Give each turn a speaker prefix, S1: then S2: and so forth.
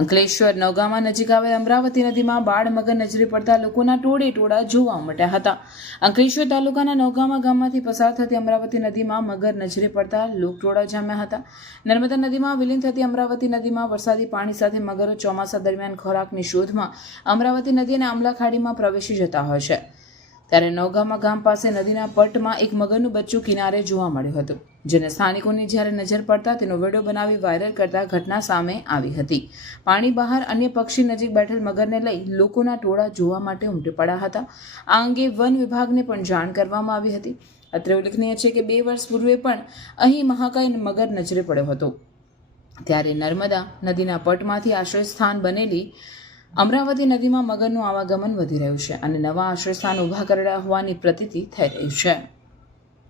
S1: અંકલેશ્વર નવગામા નજીક આવેલ અમરાવતી નદીમાં બાળ મગર નજરે પડતા લોકોના ટોળે ટોળા જોવા મળ્યા હતા. અંકલેશ્વર તાલુકાના નવગામા ગામમાંથી પસાર થતી અમરાવતી નદીમાં મગર નજરે પડતા લોકટોળા જામ્યા હતા. નર્મદા નદીમાં વિલીન થતી અમરાવતી નદીમાં વરસાદી પાણી સાથે મગરો ચોમાસા દરમિયાન ખોરાકની શોધમાં અમરાવતી નદી અને આમલા ખાડીમાં પ્રવેશી જતા હોય છે. ત્યારે નવગામા ગામ પાસે નદીના પટમાં એક મગરનું બચ્ચું કિનારે જોવા મળ્યું હતું, જેને સ્થાનિકોની જ્યારે નજર પડતા તેનો વીડિયો બનાવી વાયરલ કરતા ઘટના સામે આવી હતી. પાણી બહાર અન્ય પક્ષી નજીક બેઠેલ મગરને લઈ લોકોના ટોળા જોવા માટે ઉમટી પડ્યા હતા. આ અંગે વન વિભાગને પણ જાણ કરવામાં આવી હતી. અત્રે ઉલ્લેખનીય છે કે બે વર્ષ પૂર્વે પણ અહીં મહાકાય મગર નજરે પડ્યો હતો. ત્યારે નર્મદા નદીના પટમાંથી આશ્રય સ્થાન બનેલી અમરાવતી નદીમાં મગરનું આવાગમન વધી રહ્યું છે અને નવા આશ્રયસ્થાન ઊભા કરેલા હોવાની પ્રતીતિ થઈ રહી છે.